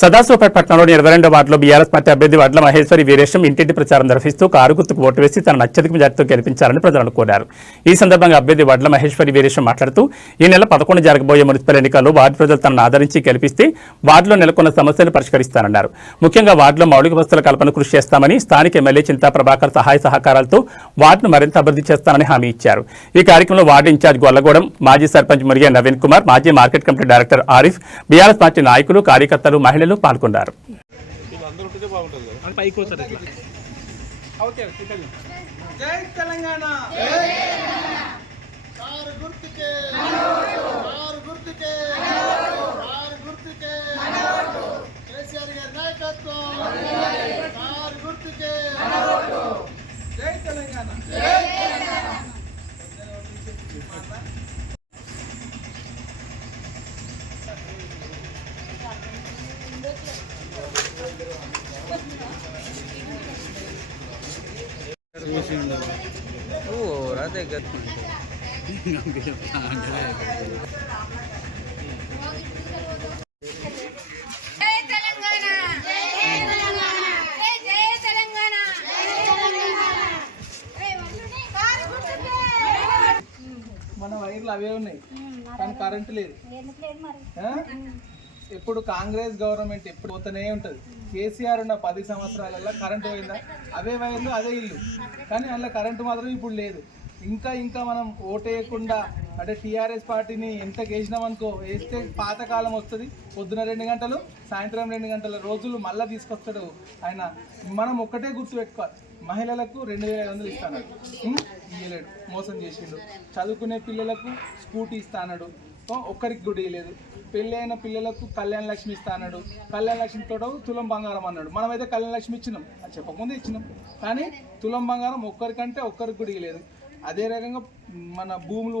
సదాశివపేట పట్టణంలోని 22వ వార్డులో BRS party అభ్యర్థి వడ్ల మహేశ్వరి వీరేశం ఇంటింటి ప్రచారం నిర్వహిస్తూ కారు గుర్తుకు ఓటు వేసి తన అత్యధిక మెజార్టీతో గెలిపించాలని ప్రజలను కోరారు. ఈ సందర్భంగా అభ్యర్థి వడ్ల మహేశ్వరి వీరేశం మాట్లాడుతూ ఈ నెల 11 జరగబోయే మున్సిపల్ ఎన్నికల్లో వార్డు ప్రజలు తనను ఆదరించి గెలిపిస్తే వార్డులో నెలకొన్న సమస్యలు పరిష్కరిస్తానన్నారు. ముఖ్యంగా వార్డులో మౌలిక వసతుల కల్పన కృషి చేస్తామని, స్థానిక ఎమ్మెల్యే చింతా ప్రభాకర్ సహాయ సహకారాలతో వార్డును మరింత అభివృద్ధి చేస్తానని హామీ ఇచ్చారు. ఈ కార్యక్రమంలో వార్డు ఇన్ఛార్జ్ గొల్లగూడెం, మాజీ సర్పంచ్ మురిగే నవీన్ కుమార్, మాజీ market committee director Arif, BRS party నాయకులు, కార్యకర్తలు, మహిళలు పాల్గొన్నారు. జై తెలంగాణ, కారు గుర్తుకే, కారు గుర్తుకే, కారు గుర్తుకే, కేసీఆర్ గారి నాయకత్వం, కారు గుర్తుకే, జై తెలంగాణ. రాదే మన వైర్లు అవే ఉన్నాయి కానీ కరెంటు లేదు. ఎప్పుడు కాంగ్రెస్ గవర్నమెంట్ ఎప్పుడు పోతూనే ఉంటుంది. కేసీఆర్ ఉన్న 10 సంవత్సరాలలో కరెంటు పోయిందా? అవే వైర్లు అదే ఇల్లు, కానీ అందులో కరెంటు మాత్రం ఇప్పుడు లేదు. ఇంకా మనం ఓటేయకుండా అంటే టీఆర్ఎస్ పార్టీని ఎంత వేసినామనుకో, వేస్తే పాతకాలం వస్తుంది. పొద్దున 2 గంటలు, సాయంత్రం 2 గంటల రోజులు మళ్ళీ తీసుకొస్తాడు ఆయన. మనం ఒక్కటే గుర్తుపెట్టుకోవాలి, మహిళలకు 2500 ఇస్తాడు, ఇయ్యలేడు, మోసం చేసిండు. చదువుకునే పిల్లలకు స్కూటీ ఇస్తాడు, ఒక్కరికి కూడా ఇవ్వలేదు. పెళ్ళి అయిన పిల్లలకు కళ్యాణ లక్ష్మి ఇస్తాడు, కళ్యాణ లక్ష్మి తోట తులం బంగారం అన్నాడు. మనమైతే కళ్యాణ లక్ష్మి ఇచ్చినాం, అది చెప్పకముందే ఇచ్చినాం, కానీ తులం బంగారం ఒక్కరికంటే ఒక్కరికి కూడా ఇవ్వలేదు. అదే రకంగా మన భూములు